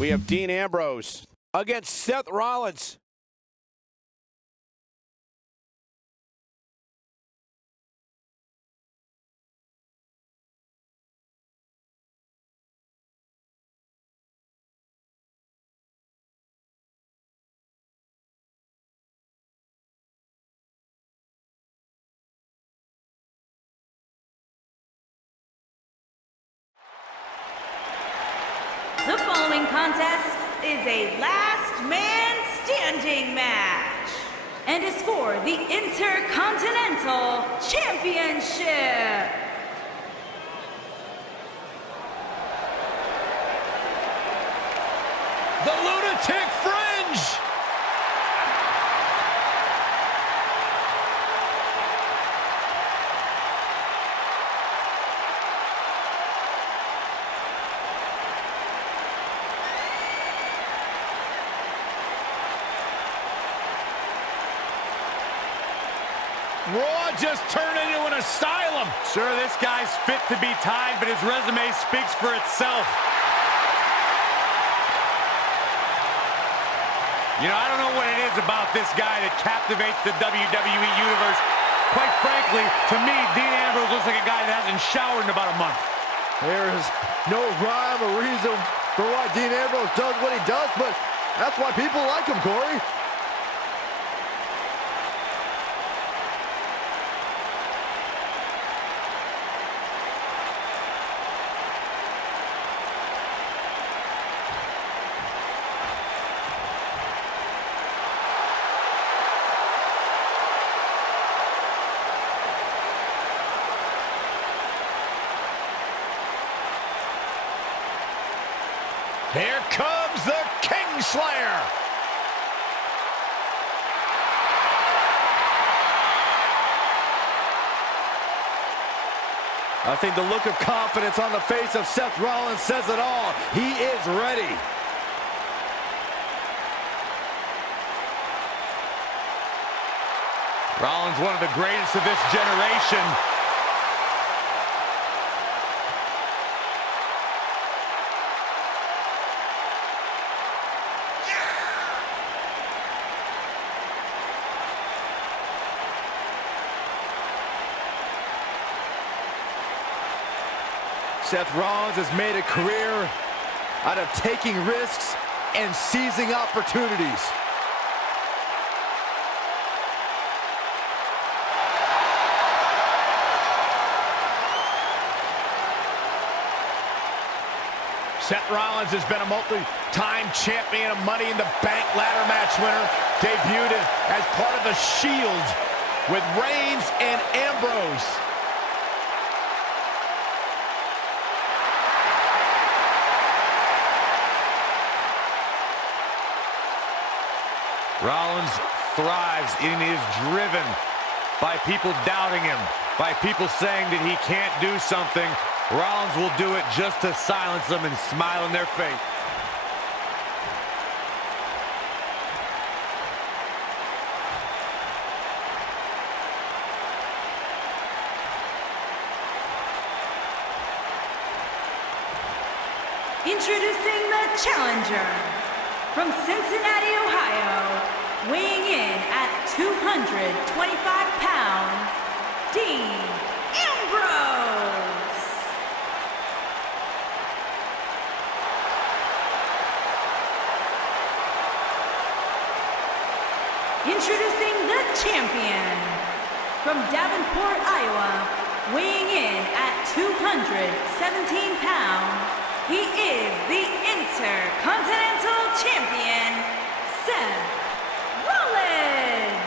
We have Dean Ambrose against Seth Rollins. The following contest is a last man standing match and is for the Intercontinental Championship. The Lunatic Fringe! Raw just turned into an asylum. Sure, this guy's fit to be tied, but his resume speaks for itself. You know, I don't know what it is about this guy that captivates the WWE Universe. Quite frankly, to me, Dean Ambrose looks like a guy that hasn't showered in about a month. There is no rhyme or reason for why Dean Ambrose does what he does, but that's why people like him, Corey. Here comes the Kingslayer. I think the look of confidence on the face of Seth Rollins says it all. He is ready. Rollins, one of the greatest of this generation. Seth Rollins has made a career out of taking risks and seizing opportunities. Seth Rollins has been a multi-time champion, a Money in the Bank ladder match winner, debuted as part of the Shield with Reigns and Ambrose. Rollins thrives and is driven by people doubting him, by people saying that he can't do something. Rollins will do it just to silence them and smile in their face. Introducing the challenger from Cincinnati, Ohio, weighing in at 225 pounds, Dean Ambrose. Introducing the champion from Davenport, Iowa, weighing in at 217 pounds, he is the Intercontinental Champion, Seth Rollins.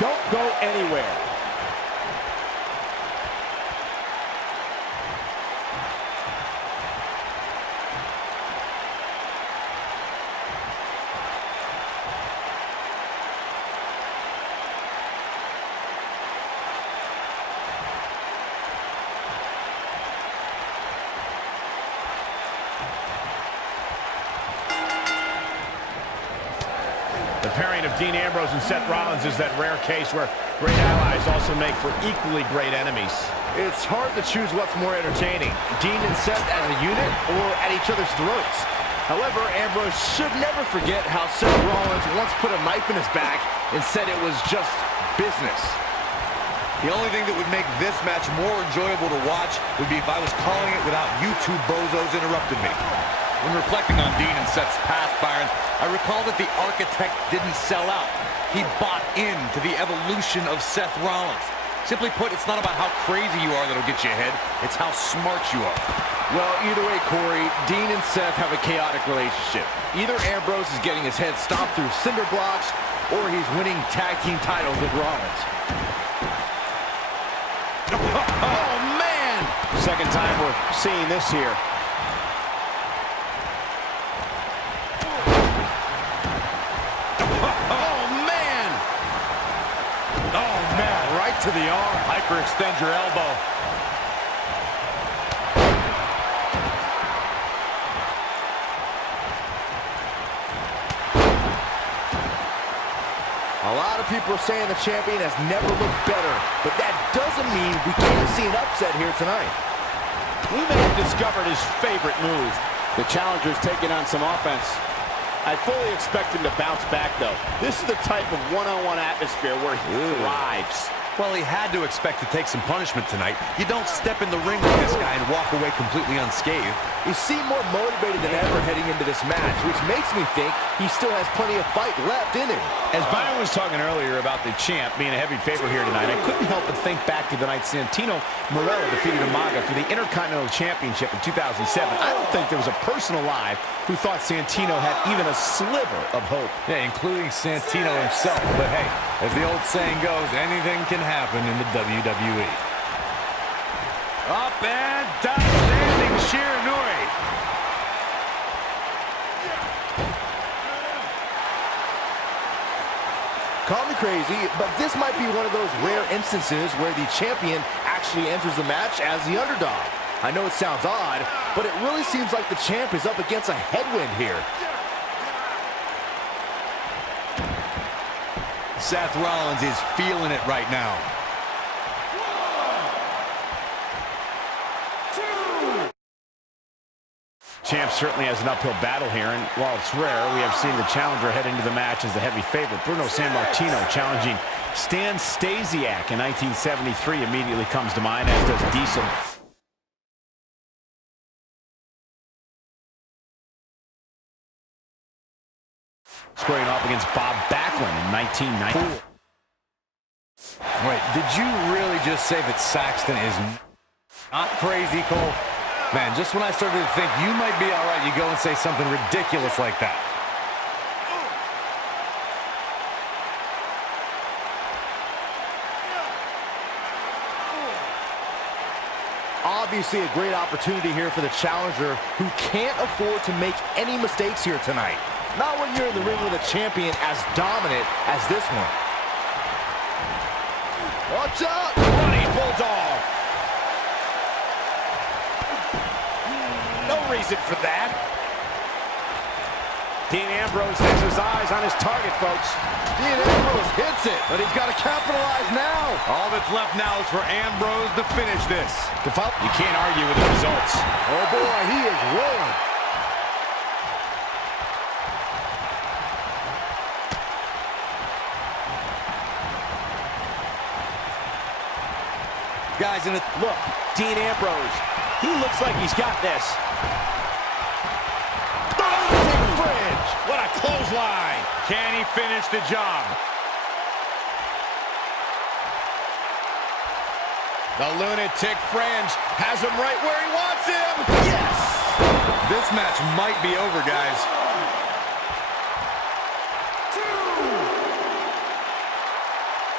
Don't go anywhere. pairing of Dean Ambrose and Seth Rollins is that rare case where great allies also make for equally great enemies. It's hard to choose what's more entertaining, Dean and Seth as a unit or at each other's throats. However, Ambrose should never forget how Seth Rollins once put a knife in his back and said it was just business. The only thing that would make this match more enjoyable to watch would be if I was calling it without you two bozos interrupting me. When reflecting on Dean and Seth's past, Byron, I recall that the architect didn't sell out. He bought into the evolution of Seth Rollins. Simply put, it's not about how crazy you are that'll get you ahead. It's how smart you are. Well, either way, Corey, Dean and Seth have a chaotic relationship. Either Ambrose is getting his head stomped through cinder blocks, or he's winning tag team titles with Rollins. Oh, man! Second time we're seeing this here. To the arm. Hyperextend your elbow. A lot of people are saying the champion has never looked better, but that doesn't mean we can't see an upset here tonight. We may have discovered his favorite move. The challenger's taking on some offense. I fully expect him to bounce back, though. This is the type of one-on-one atmosphere where he thrives. Well, he had to expect to take some punishment tonight. You don't step in the ring with this guy and walk away completely unscathed. He seemed more motivated than ever heading into this match, which makes me think he still has plenty of fight left in him. As Byron was talking earlier about the champ being a heavy favorite here tonight, I couldn't help but think back to the night Santino Marella defeated Umaga for the Intercontinental Championship in 2007. I don't think there was a person alive who thought Santino had even a sliver of hope. Yeah, including Santino himself. But hey, as the old saying goes, anything can happen in the WWE. Up and down, standing Shiranui. Call me crazy, but this might be one of those rare instances where the champion actually enters the match as the underdog. I know it sounds odd, but it really seems like the champ is up against a headwind here. Seth Rollins is feeling it right now. Champ certainly has an uphill battle here, and while it's rare, we have seen the challenger head into the match as the heavy favorite. Bruno Sammartino challenging Stan Stasiak in 1973 immediately comes to mind, as does Diesel. Squaring off against Bob Backlund in 1994. Wait, did you really just say that Saxton is not crazy, Cole? Man, just when I started to think you might be all right, you go and say something ridiculous like that. Obviously a great opportunity here for the challenger, who can't afford to make any mistakes here tonight. Not when you're in the ring with a champion as dominant as this one. Watch out! Running Bulldog. No reason for that. Dean Ambrose has his eyes on his target, folks. Dean Ambrose hits it, but he's got to capitalize now. All that's left now is for Ambrose to finish this. You can't argue with the results. Oh boy, he is rolling. Guys, in a Look, Dean Ambrose. He looks like he's got this. Fringe. What a clothesline. can he finish the job? The lunatic Fringe has him right where he wants him. Yes! This match might be over, guys.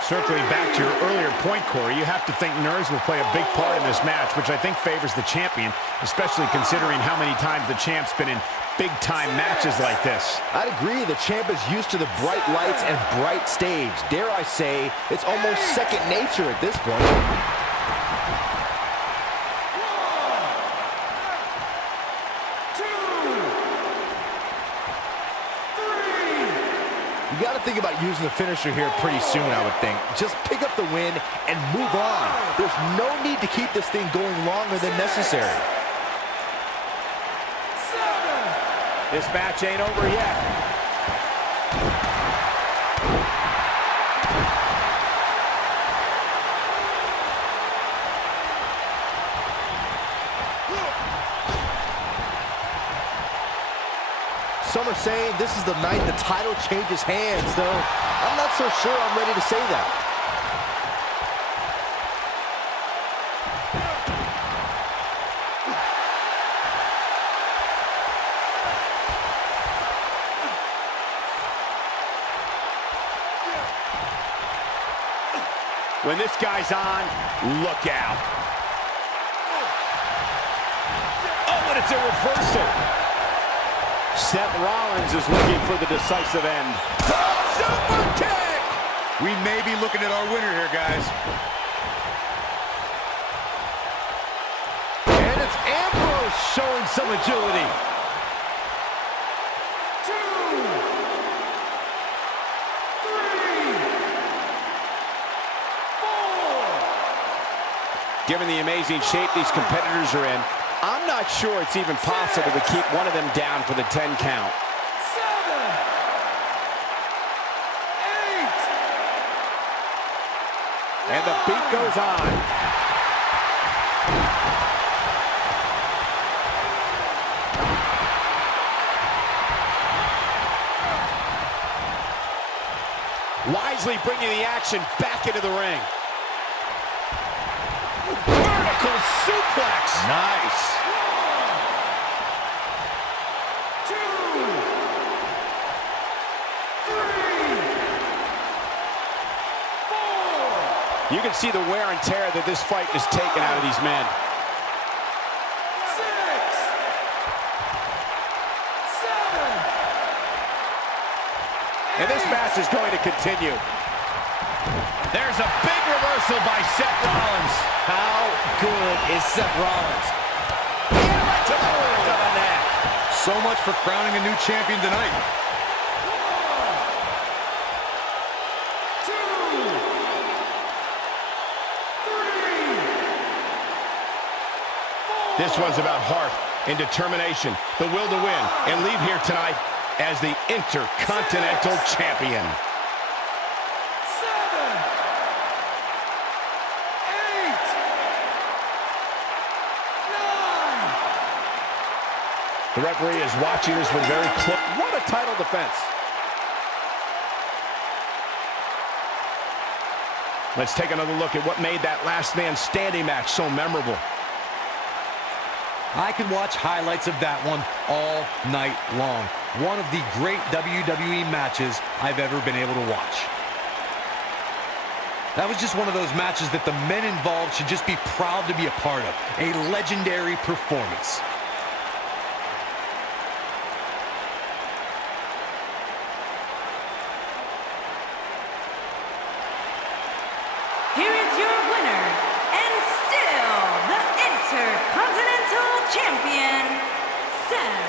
Circling back to your earlier point, Corey, you have to think nerves will play a big part in this match, which I think favors the champion, especially considering how many times the champ's been in big-time matches like this. I'd agree. The champ is used to the bright lights and bright stage. Dare I say, it's almost second nature at this point. You got to think about using the finisher here pretty soon, I would think. Just pick up the win and move on. There's no need to keep this thing going longer than necessary. This match ain't over yet. Some are saying this is the night the title changes hands, though I'm not so sure I'm ready to say that. When this guy's on, look out. Oh, and it's a reversal. Seth Rollins is looking for the decisive end. Oh, super kick! We may be looking at our winner here, guys. And it's Ambrose showing some agility. Given the amazing shape these competitors are in, I'm not sure it's even possible to keep one of them down for the 10 count. 7, 8, And the beat goes on. Wisely bringing the action back into the ring. Vertical suplex. Nice. 2, 3, 4, You can see the wear and tear that this fight has taken out of these men. 6, 7. And this match is going to continue. There's a big reversal by Seth Rollins. How good is Seth Rollins? Right to the neck. So much for crowning a new champion tonight. 2, 3, 4. This one's about heart and determination, the will to win, and leave here tonight as the Intercontinental Champion. 7, 8, 9. The referee is watching this one very close. What a title defense. Let's take another look at what made that last man standing match so memorable. I could watch highlights of that one all night long. One of the great WWE matches I've ever been able to watch. That was just one of those matches that the men involved should just be proud to be a part of. A legendary performance. Here is your winner, and still the Intercontinental Champion, Seth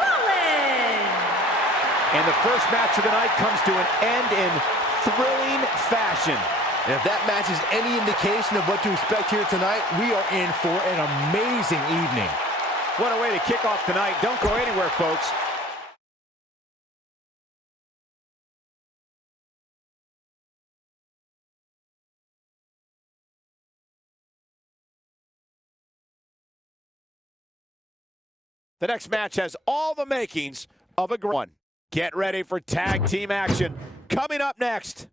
Rollins. And the first match of the night comes to an end in thrilling fashion. And if that match is any indication of what to expect here tonight, we are in for an amazing evening. What a way to kick off tonight. Don't go anywhere, folks. The next match has all the makings of a great one. Get ready for tag team action. Coming up next.